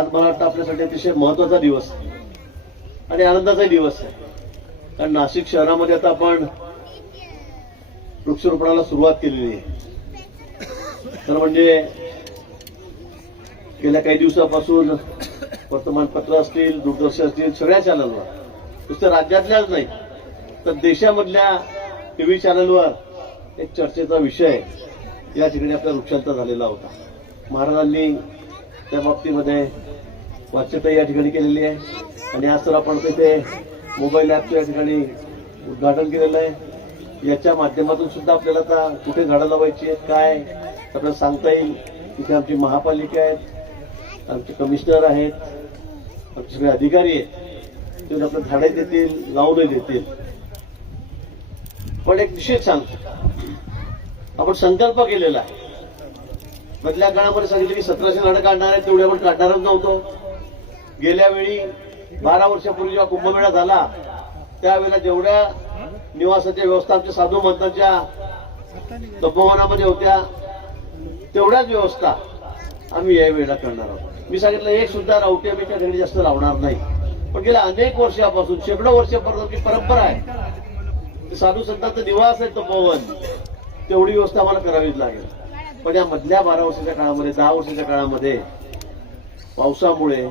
आज मला वाटतं आपल्यासाठी अतिशय महत्त्वाचा दिवस. आहे आणि आनंदाचा दिवस आहे. कारण नाशिक शहरामध्ये आता आपण वृक्षरोपणाला सुरुवात केलेली आहे. तर म्हणजे गेल्या काही दिवसापासून वर्तमानपत्र असतील दूरदर्शन असतील सगळ्या चॅनलवर. नुसतं राज्यातल्याच नाही तर देशामधल्या टीव्ही चॅनलवर एक चर्चेचा विषय या ठिकाणी आपल्या वृक्षांचा झालेला होता. महाराजांनी त्या बाबतीमध्ये वाच्यता या ठिकाणी केलेली आहे. आणि आज तर आपण तिथे मोबाईल ॲपचं या ठिकाणी उद्घाटन केलेलं आहे. याच्या माध्यमातून सुद्धा आपल्याला आता कुठे झाडं लावायची आहेत काय आपल्याला सांगता येईल. तिथे आमची महापालिका आहेत आमचे कमिशनर आहेत आमचे सगळे अधिकारी आहेत. ते आपल्या झाडे देतील लावूनही देतील. पण एक विशेष सांगतो. आपण संकल्प केलेला आहे. मधल्या काळामध्ये सांगितलं की सतराशे झाडं काढणार आहे तेवढे आपण काढणारच नव्हतो. गेल्या वेळी बारा वर्षापूर्वी जेव्हा कुंभमेळा झाला त्यावेळेला जेवढ्या निवासाच्या व्यवस्था आमच्या साधू मंतांच्या तपोवनामध्ये होत्या तेवढ्याच व्यवस्था आम्ही या वेळेला करणार आहोत. मी सांगितलं एक सुद्धा रावटी आम्ही त्या ठिकाणी जास्त लावणार नाही. पण गेल्या अनेक वर्षापासून शेकडो वर्षापासून परंपरा आहे. ते साधू संतांचा निवास आहे तपोवन. तेवढी व्यवस्था आम्हाला करावीच लागेल. पण या मधल्या बारा वर्षाच्या काळामध्ये दहा वर्षाच्या काळामध्ये पावसामुळे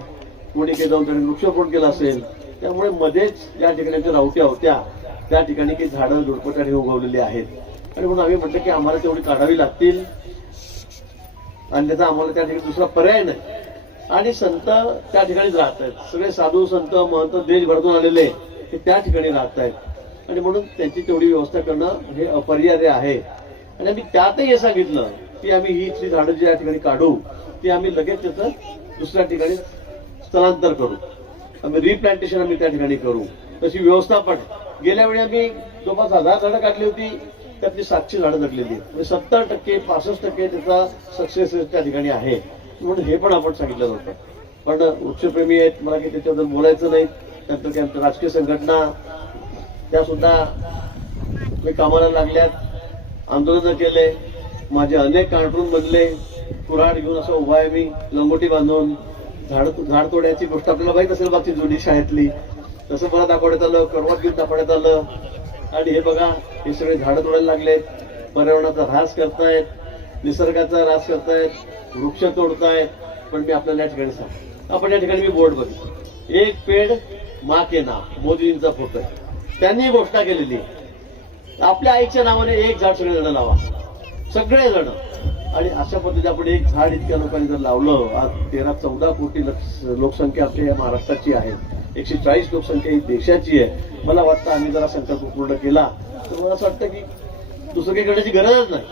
कोणी काही जाऊन त्याने वृक्षारोपण केलं असेल त्यामुळे मध्येच या ठिकाणी ज्या रावट्या होत्या त्या ठिकाणी काही झाडं झुडपं उगवलेली आहेत. आणि म्हणून आम्ही म्हटलं की आम्हाला तेवढी काढावी लागतील. अन्यथा आम्हाला त्या ठिकाणी दुसरा पर्याय नाही. आणि संत त्या ठिकाणीच राहत आहेत. सगळे साधू संत महंत देशभरातून आलेले ते त्या ठिकाणी राहत आहेत. आणि म्हणून त्यांची तेवढी व्यवस्था करणं हे अपरिहार्य आहे. आणि आम्ही त्यातही हे सांगितलं की आम्ही ही इथली झाडं जी या ठिकाणी काढू ती आम्ही लगेच त्याचं दुसऱ्या ठिकाणी स्थलांतर करू. आम्ही रिप्लांटेशन आम्ही त्या ठिकाणी करू. तशी व्यवस्था पण. गेल्या वेळी आम्ही जवळपास हजार झाडं काढली होती. त्यातली सातशे झाडं जगलेली आहेत. म्हणजे सत्तर टक्के पासष्ट टक्के त्याचा सक्सेस त्या ठिकाणी आहे. म्हणून हे पण आपण सांगितलं होतं. पण वृक्षप्रेमी आहेत. मला काही त्याच्याबद्दल बोलायचं नाही. त्यानंतर काही आमच्या राजकीय संघटना त्या सुद्धा मी कामाला लागल्यात. आंदोलन केले. माझे अनेक कार्टून बनले. कुऱ्हाड घेऊन असं उभा आहे मी. लंगोटी बांधून. झाड झाड तोड्याची गोष्ट आपल्याला माहीत असेल बाबती जुनी शाळेतली. तसं मला दाखवण्यात आलं कडवात घेऊन दाखवण्यात आलं. आणि हे बघा हे सगळे झाडं तोडायला लागलेत. पर्यावरणाचा ऱ्हास करतायत निसर्गाचा ऱ्हास करतायत वृक्ष तोडतायत. पण मी आपल्याला या ठिकाणी सांग आपण या ठिकाणी मी बोर्ड बघितलं. एक पेड मा के नाम मोदींचा फोटो आहे. त्यांनी घोषणा केलेली आपल्या आईच्या नावाने एक झाड सगळे जण लावा. सगळे जण आणि अशा पद्धतीने आपण एक झाड इतक्या लोकांनी जर लावलं आज तेरा चौदा कोटी लक्ष- लोकसंख्या आपल्या या महाराष्ट्राची आहे. एकशे चाळीस लोकसंख्या ही देशाची आहे. मला वाटतं आम्ही जरा संकल्प पूर्ण केला तर मला असं वाटतं की दुसरं काही करण्याची गरजच नाही.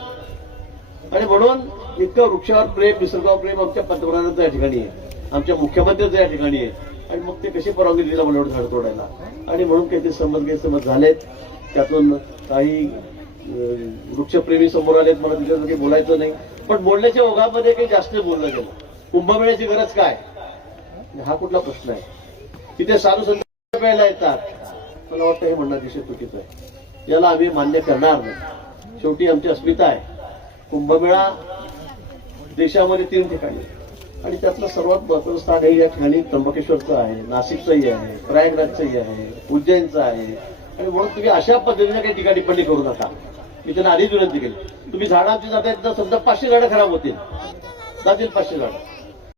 आणि म्हणून इतकं वृक्षावर प्रेम निसर्गावर प्रेम आमच्या पंतप्रधानांचं या ठिकाणी आहे. आमच्या मुख्यमंत्र्यांचं या ठिकाणी आहे. आणि मग ते कशी परवानगी दिला मला झाड तोडायला. आणि म्हणून काही ते समज गैरसमज झालेत. त्यातून काही वृक्षप्रेमी समोर आलेत मला तिच्यावर काही बोलायचं नाही. पण बोलण्याच्या ओघामध्ये काही जास्त बोललं गेलं. कुंभमेळ्याची गरज काय? हा कुठला प्रश्न आहे? तिथे साधू संत प्यायला येतात. मला वाटतं हे म्हणणं अतिशय चुकीचं आहे. याला आम्ही मान्य करणार नाही. शेवटी आमची अस्मिता आहे. कुंभमेळा देशामध्ये तीन ठिकाणी आणि त्यातलं सर्वात महत्वाचं स्थान हे या ठिकाणी त्र्यंबकेश्वरचं आहे नाशिकचंही आहे प्रयागराजचंही आहे उज्जैनचं आहे. आणि म्हणून तुम्ही अशा पद्धतीने काही ठिकाणी टिप्पणी करू नका. मी त्यांना आधीच विनंती केली. तुम्ही झाडांची जाता समजा पाचशे झाडं खराब होतील. जातील पाचशे झाडं.